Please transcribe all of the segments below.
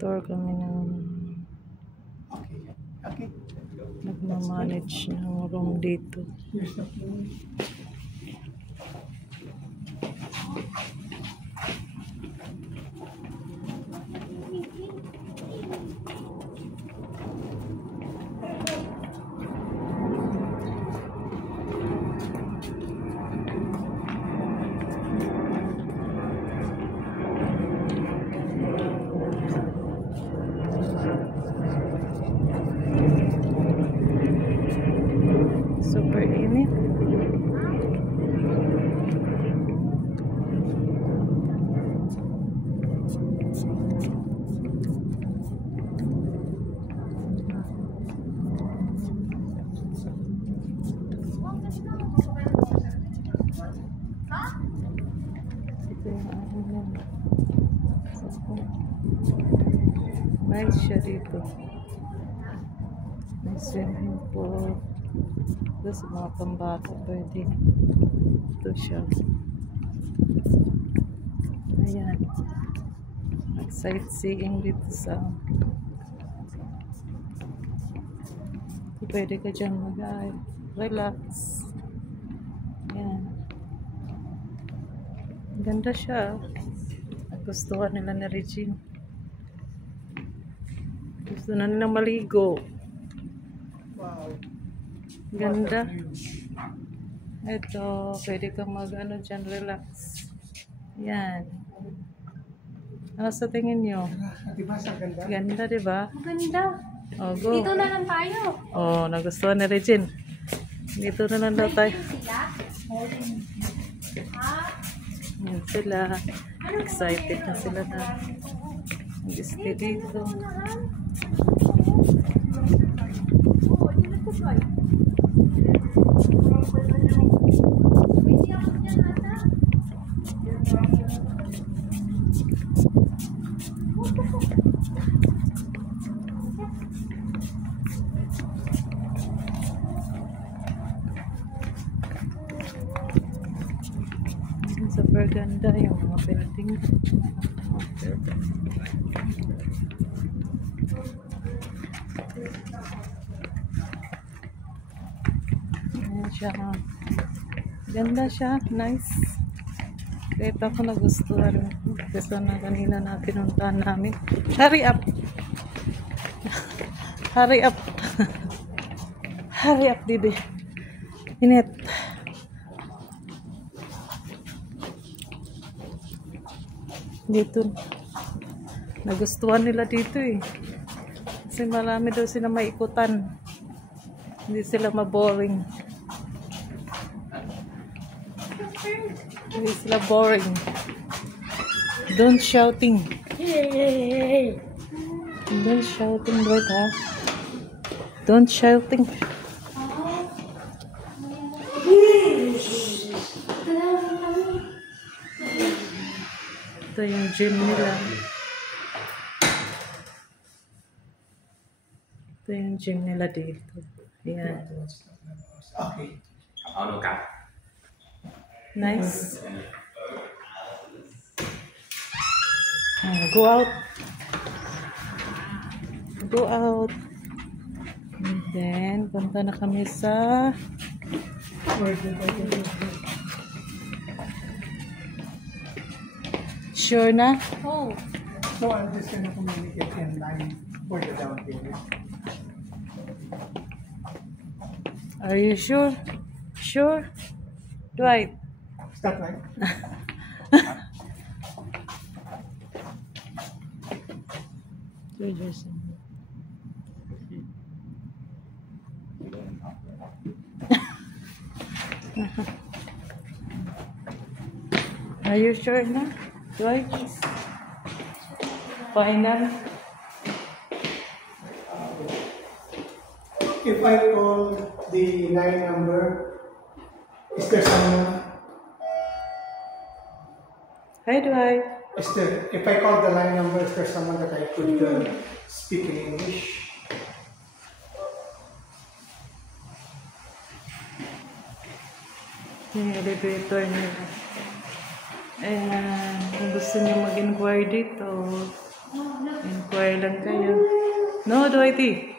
Tour kami ng nagmamanage ng room dito. Super init. Nice siya dito. May swimming pool. Ito sa mga pambata pwede. Ito siya. Ayan. Sightseeing dito sa pwede ka dyan mag-relax. Ayan. Ganda siya. Nagustuhan nila ni Regine. Gusto na nilang maligo. Wow. Ganda. Ito, pwede kang mag-ano dyan, relax. Yan. Ano sa tingin nyo? Diba sa ganda? Ganda, diba? Maganda. Oh, go. Dito na lang tayo. Oh, nagustuhan ni Regine. Dito na lang daw tayo. Yan sila. Excited na sila na mag-stay dito. Super ganda yung mga building. Ayan siya. Ganda siya. Nice. Kahit ako nagustuhan. Kasi na kanina na pinuntahan namin. Hurry up! Hurry up! Hurry up, Didi. Init. Dito. Nagustuhan nila dito eh. Kasi marami daw sila maikutan. Hindi sila maboring. Hindi sila boring. Don't shouting. Don't shouting, boy, ha? Don't shouting. Ito yung gym nila. Ito yung gym nila dito. Ayan. Okay. Nice. Go out. Go out. And then, punta na kami sa sure na? Oh. No, I'm just gonna communicate in line for the down payment. Are you sure? Sure? Dwight? Is that right? Are you sure na? Dwight? Final? If I call the line number, is there someone? Hi, Dwight. If I call the line number, is there someone that I could speak in English? Yung elevator nila. Ayan. Kung gusto niyo mag-inquire dito, Inquire lang kayo. No, Dwighty.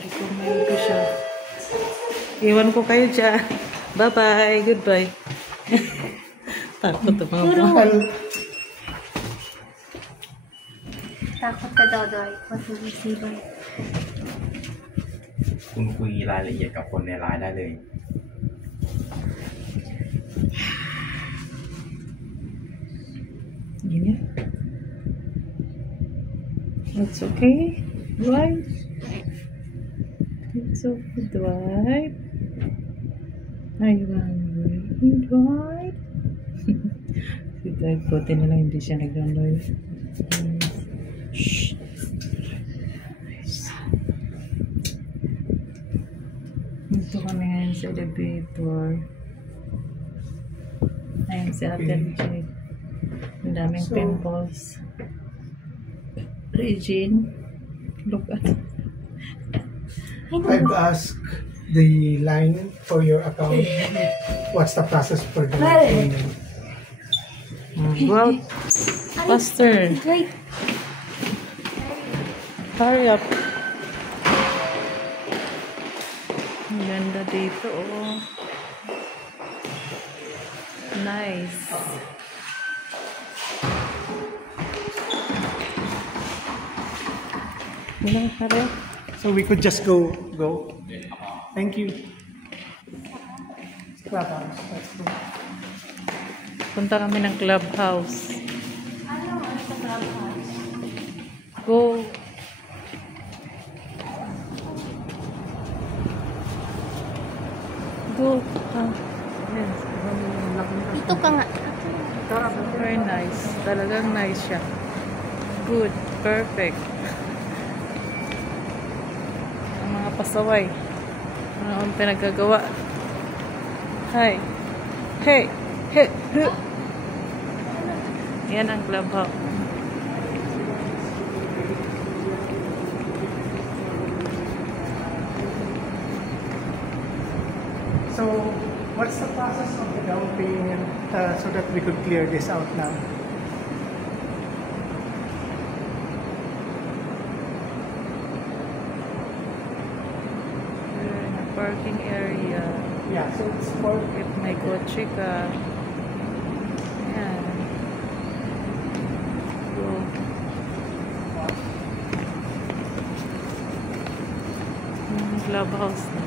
I-comment ko siya. Iwan ko kayo dyan. Bye-bye. Goodbye. Takot tumama. Takot ka daw, Doy. What will you see, Doy? คุณคุยรายละเอียดกับคนในร้านได้เลย Gini. It's okay, Dwight. It's okay, Dwight. Are you hungry, Dwight? Si Dwight, buti na lang hindi siya nag-download. Shh. Dito kami ngayon sa elevator. Ayun si Ate Regine. Ang daming pimples. Regine, look at it. I've asked the line for your account. What's the process for the payment? Well, faster. Wait. Hurry up. Ang ganda dito, oh. Nice. Hurry up. So we could just go. Thank you. Clubhouse. Let's go. Punta kami ng clubhouse. Ano sa clubhouse? Go. Go. Yes. Dito ka nga. Very nice. Talagang nice siya. Good. Perfect. Ang mga pasaway. Ano ang pinagagawa? Hi. Hey. Hey. Hey. Yan ang clubhouse. So, what's the process of the down payment so that we could clear this out now? We're in a parking area. Yeah, so it's for If may kotse ka. Yan. Go. Clubhouse na.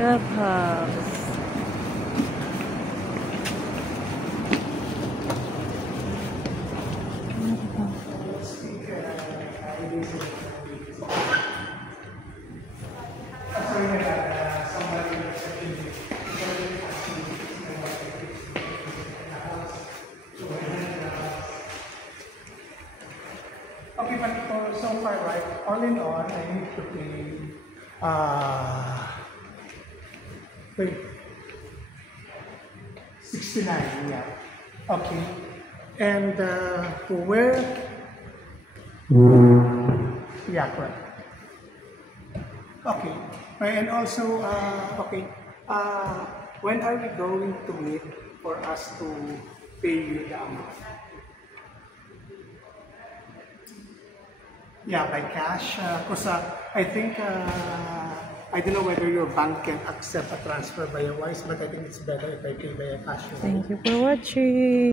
Clubhouse. Okay, but so far, right? All in all, I need to pay. Wait. 69, yeah. Okay. And where? Yeah, correct. Okay. And also, okay. When are we going to meet for us to pay you the amount? Yeah, by cash. Because I think, I don't know whether your bank can accept a transfer by a Wise, but I think it's better if I pay by a cash. Thank you for watching.